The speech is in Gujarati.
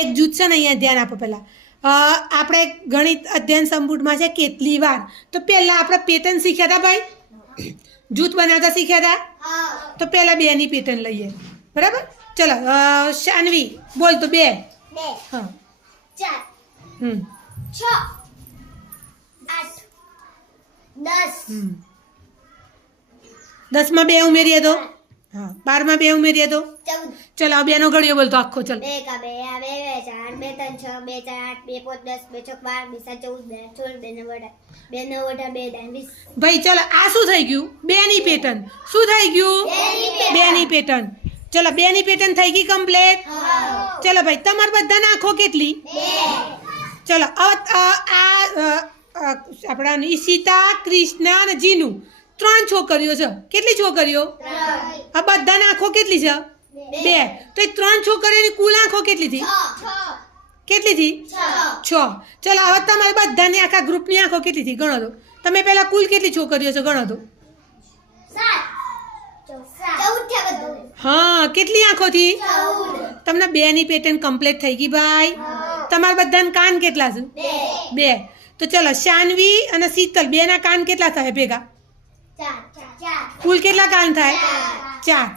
એક જૂથ છે ને અહીંયા ધ્યાન આપો પહેલાં આપણે ગણિત અધ્યયન સંપુટમાં છે કેટલી વાર તો પહેલાં આપણે પેટર્ન શીખ્યા હતા ભાઈ જૂથ બનાવતા શીખ્યા હતા તો પહેલાં 2 ની પેટર્ન લઈએ બરાબર ચલો શાનવી બોલ તો 2 હા 4 6 8 10 10 માં 2 ઉમેરીએ તો હા 12 માં 2 ઉમેરીએ તો 14 ચલો 2 નો ઘડિયો બોલ તો આખો ચલ 2 का 2 आ 2 4 2 3 6 2 4 8 2 5 10 2 6 12 2 7 14 2 9 18 2 9 20 ભાઈ ચલો આ શું થઈ ગયું 2 ની પેટર્ન શું થઈ ગયું 2 ની પેટર્ન ચલો 2 ની પેટર્ન થઈ ગઈ કમ્પ્લીટ ચલો ભાઈ તમાર બધા નાખો કેટલી 2 ચલો આપણા ઈશિતા કૃષ્ણા અને જીનુ 3 છોકરીઓ છે કેટલી છોકરીઓ આ બધા નાખો કેટલી છે 2 તો એ 3 છોકરીઓની કુલ આંખો કેટલી થી 6 કેટલી થી 6 ચલો હવે તમારે બધાની આખા ગ્રુપની આંખો કેટલી થી ગણો તો તમે પહેલા કુલ કેટલી છોકરીઓ છે ગણો તો 14 હા કેટલી આંખો થી તમને 2 ની પેટર્ન કમ્પ્લીટ થઈ ગઈ ભાઈ તમારા બધાના કાન કેટલા છે 2 તો ચલો શાનવી અને શીતલ 2 ના કાન કેટલા થાય ભેગા 4 કુલ કેટલા કાન થાય 4